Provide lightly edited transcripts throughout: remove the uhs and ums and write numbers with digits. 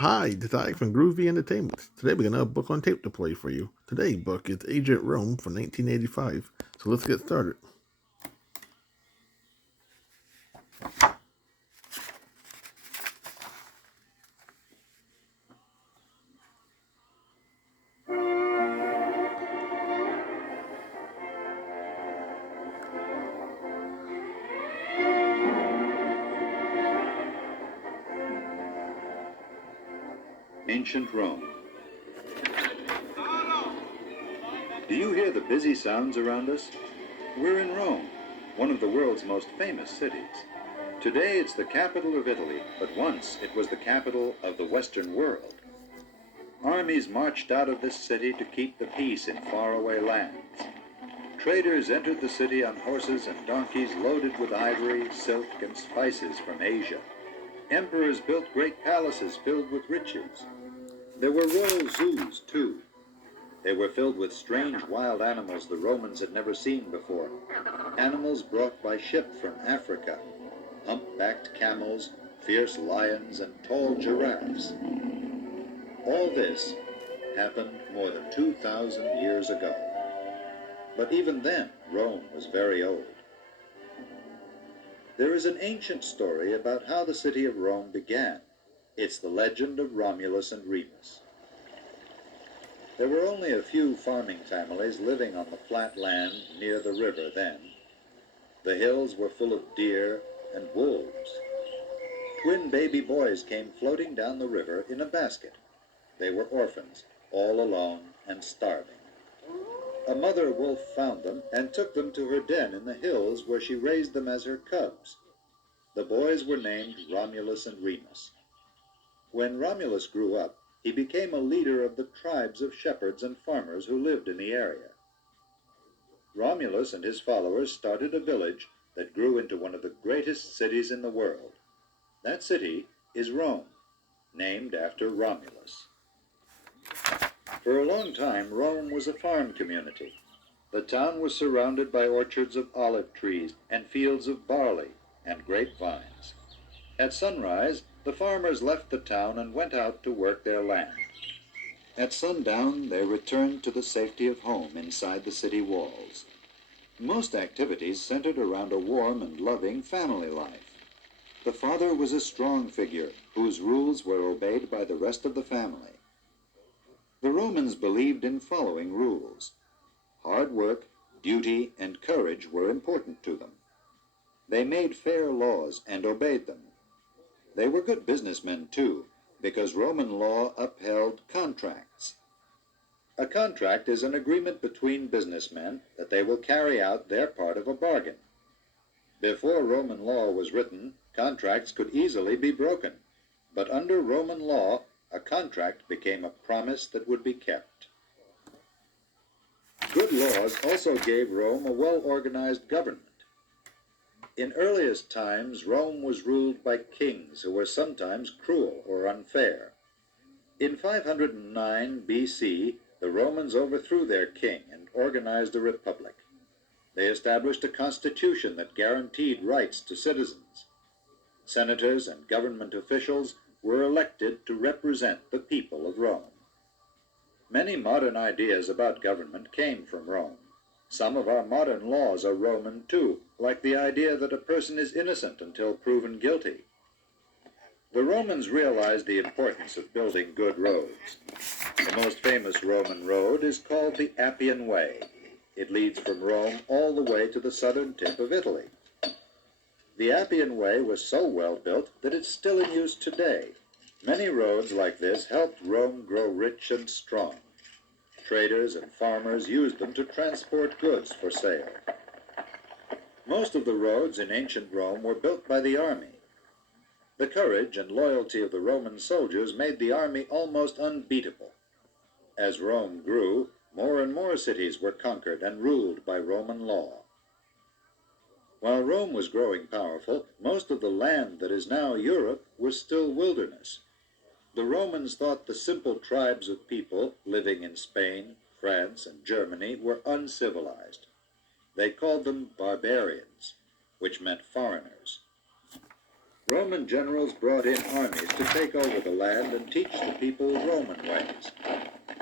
Hi, this is Ike from Groovy Entertainment. Today we're gonna have a book on tape to play for you. Today's book is Agent Rome from 1985. So let's get started. Ancient Rome. Do you hear the busy sounds around us? We're in Rome, one of the world's most famous cities. Today it's the capital of Italy, but once it was the capital of the Western world. Armies marched out of this city to keep the peace in faraway lands. Traders entered the city on horses and donkeys loaded with ivory, silk, and spices from Asia. Emperors built great palaces filled with riches. There were royal zoos, too. They were filled with strange wild animals the Romans had never seen before. Animals brought by ship from Africa. Humpbacked camels, fierce lions, and tall giraffes. All this happened more than 2,000 years ago. But even then, Rome was very old. There is an ancient story about how the city of Rome began. It's the legend of Romulus and Remus. There were only a few farming families living on the flat land near the river then. The hills were full of deer and wolves. Twin baby boys came floating down the river in a basket. They were orphans, all alone and starving. A mother wolf found them and took them to her den in the hills where she raised them as her cubs. The boys were named Romulus and Remus. When Romulus grew up, he became a leader of the tribes of shepherds and farmers who lived in the area. Romulus and his followers started a village that grew into one of the greatest cities in the world. That city is Rome, named after Romulus. For a long time, Rome was a farm community. The town was surrounded by orchards of olive trees and fields of barley and grapevines. At sunrise, the farmers left the town and went out to work their land. At sundown, they returned to the safety of home inside the city walls. Most activities centered around a warm and loving family life. The father was a strong figure whose rules were obeyed by the rest of the family. The Romans believed in following rules. Hard work, duty, and courage were important to them. They made fair laws and obeyed them. They were good businessmen, too, because Roman law upheld contracts. A contract is an agreement between businessmen that they will carry out their part of a bargain. Before Roman law was written, contracts could easily be broken, but under Roman law, a contract became a promise that would be kept. Good laws also gave Rome a well-organized government. In earliest times, Rome was ruled by kings who were sometimes cruel or unfair. In 509 BC, the Romans overthrew their king and organized a republic. They established a constitution that guaranteed rights to citizens. Senators and government officials were elected to represent the people of Rome. Many modern ideas about government came from Rome. Some of our modern laws are Roman too, like the idea that a person is innocent until proven guilty. The Romans realized the importance of building good roads. The most famous Roman road is called the Appian Way. It leads from Rome all the way to the southern tip of Italy. The Appian Way was so well built that it's still in use today. Many roads like this helped Rome grow rich and strong. Traders and farmers used them to transport goods for sale. Most of the roads in ancient Rome were built by the army. The courage and loyalty of the Roman soldiers made the army almost unbeatable. As Rome grew, more and more cities were conquered and ruled by Roman law. While Rome was growing powerful, most of the land that is now Europe was still wilderness. The Romans thought the simple tribes of people living in Spain, France, and Germany were uncivilized. They called them barbarians, which meant foreigners. Roman generals brought in armies to take over the land and teach the people Roman ways.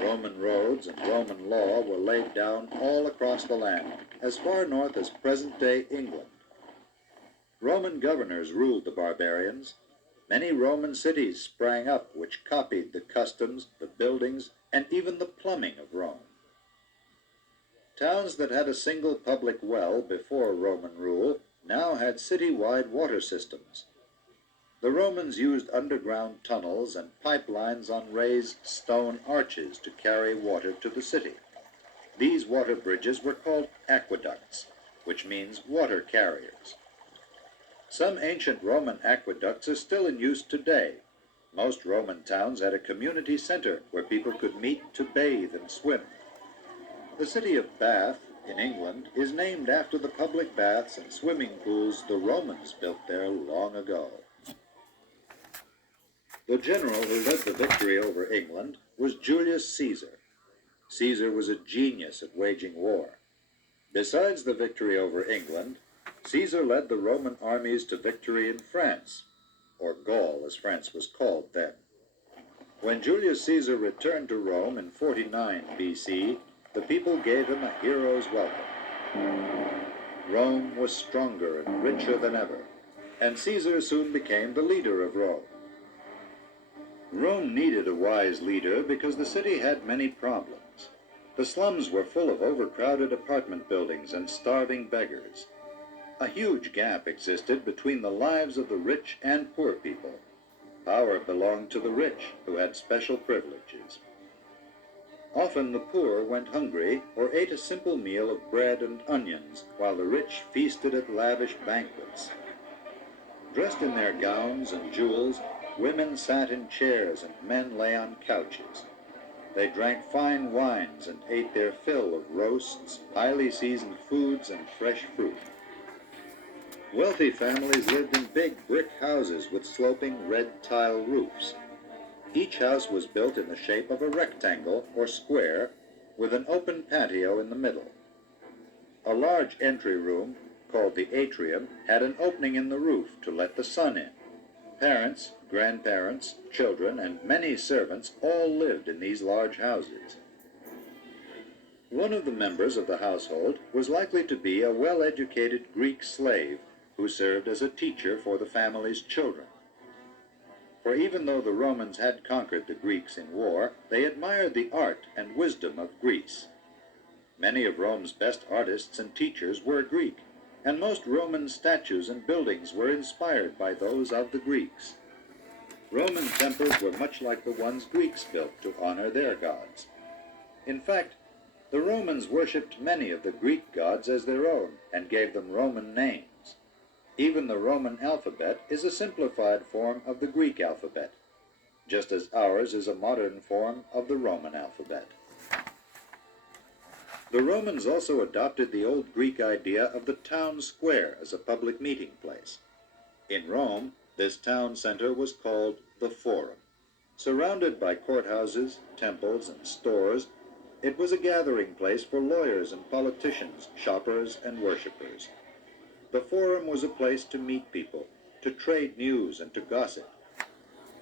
Roman roads and Roman law were laid down all across the land, as far north as present-day England. Roman governors ruled the barbarians. Many Roman cities sprang up which copied the customs, the buildings, and even the plumbing of Rome. Towns that had a single public well before Roman rule now had city-wide water systems. The Romans used underground tunnels and pipelines on raised stone arches to carry water to the city. These water bridges were called aqueducts, which means water carriers. Some ancient Roman aqueducts are still in use today. Most Roman towns had a community center where people could meet to bathe and swim. The city of Bath, in England, is named after the public baths and swimming pools the Romans built there long ago. The general who led the victory over England was Julius Caesar. Caesar was a genius at waging war. Besides the victory over England, Caesar led the Roman armies to victory in France, or Gaul as France was called then. When Julius Caesar returned to Rome in 49 BC, the people gave him a hero's welcome. Rome was stronger and richer than ever, and Caesar soon became the leader of Rome. Rome needed a wise leader because the city had many problems. The slums were full of overcrowded apartment buildings and starving beggars. A huge gap existed between the lives of the rich and poor people. Power belonged to the rich, who had special privileges. Often the poor went hungry or ate a simple meal of bread and onions, while the rich feasted at lavish banquets. Dressed in their gowns and jewels, women sat in chairs and men lay on couches. They drank fine wines and ate their fill of roasts, highly seasoned foods, and fresh fruit. Wealthy families lived in big brick houses with sloping red tile roofs. Each house was built in the shape of a rectangle or square with an open patio in the middle. A large entry room, called the atrium, had an opening in the roof to let the sun in. Parents, grandparents, children, and many servants all lived in these large houses. One of the members of the household was likely to be a well-educated Greek slave who served as a teacher for the family's children. For even though the Romans had conquered the Greeks in war, they admired the art and wisdom of Greece. Many of Rome's best artists and teachers were Greek, and most Roman statues and buildings were inspired by those of the Greeks. Roman temples were much like the ones Greeks built to honor their gods. In fact, the Romans worshipped many of the Greek gods as their own and gave them Roman names. Even the Roman alphabet is a simplified form of the Greek alphabet, just as ours is a modern form of the Roman alphabet. The Romans also adopted the old Greek idea of the town square as a public meeting place. In Rome, this town center was called the Forum. Surrounded by courthouses, temples, and stores, it was a gathering place for lawyers and politicians, shoppers, and worshippers. The Forum was a place to meet people, to trade news, and to gossip.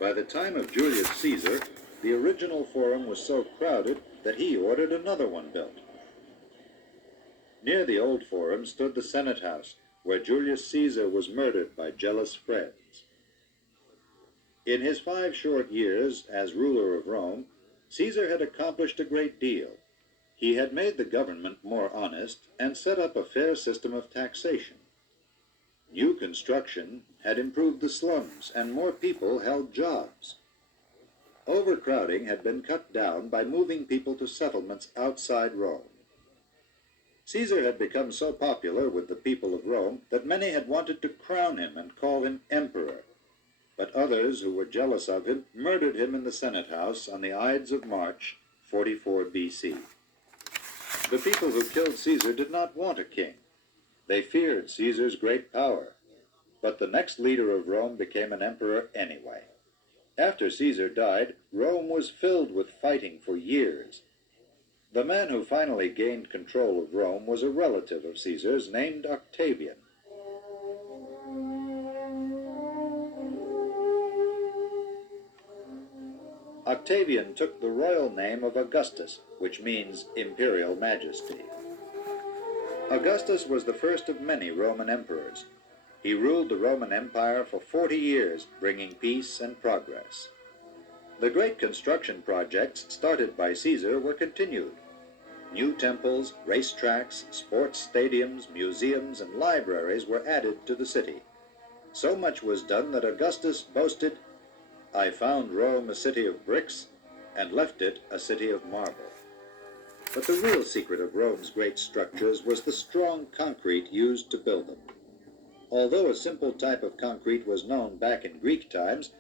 By the time of Julius Caesar, the original Forum was so crowded that he ordered another one built. Near the old Forum stood the Senate House, where Julius Caesar was murdered by jealous friends. In his 5 short years as ruler of Rome, Caesar had accomplished a great deal. He had made the government more honest and set up a fair system of taxation. New construction had improved the slums, and more people held jobs. Overcrowding had been cut down by moving people to settlements outside Rome. Caesar had become so popular with the people of Rome that many had wanted to crown him and call him emperor. But others who were jealous of him murdered him in the Senate House on the Ides of March, 44 BC. The people who killed Caesar did not want a king. They feared Caesar's great power. But the next leader of Rome became an emperor anyway. After Caesar died, Rome was filled with fighting for years. The man who finally gained control of Rome was a relative of Caesar's named Octavian. Octavian took the royal name of Augustus, which means imperial majesty. Augustus was the first of many Roman emperors. He ruled the Roman Empire for 40 years, bringing peace and progress. The great construction projects started by Caesar were continued. New temples, racetracks, sports stadiums, museums, and libraries were added to the city. So much was done that Augustus boasted, "I found Rome a city of bricks and left it a city of marble." But the real secret of Rome's great structures was the strong concrete used to build them. Although a simple type of concrete was known back in Greek times,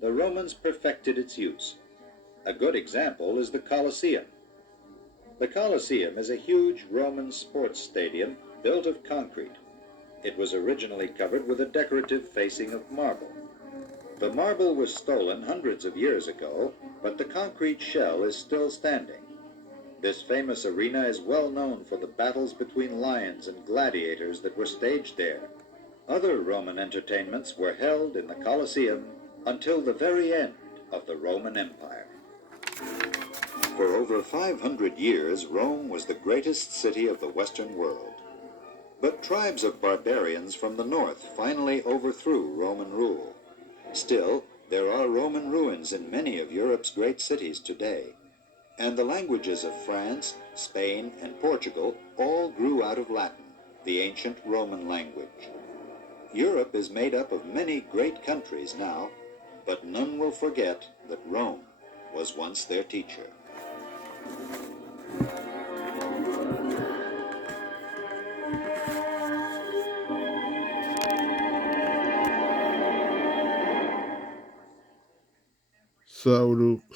the Romans perfected its use. A good example is the Colosseum. The Colosseum is a huge Roman sports stadium built of concrete. It was originally covered with a decorative facing of marble. The marble was stolen hundreds of years ago, but the concrete shell is still standing. This famous arena is well known for the battles between lions and gladiators that were staged there. Other Roman entertainments were held in the Colosseum until the very end of the Roman Empire. For over 500 years, Rome was the greatest city of the Western world. But tribes of barbarians from the north finally overthrew Roman rule. Still, there are Roman ruins in many of Europe's great cities today. And the languages of France, Spain, and Portugal all grew out of Latin, the ancient Roman language. Europe is made up of many great countries now, but none will forget that Rome was once their teacher.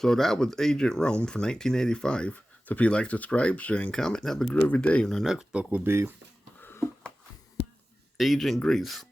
So that was Agent Rome for 1985. So if you like, subscribe, share, and comment, and have a groovy day. And our next book will be Agent Greece.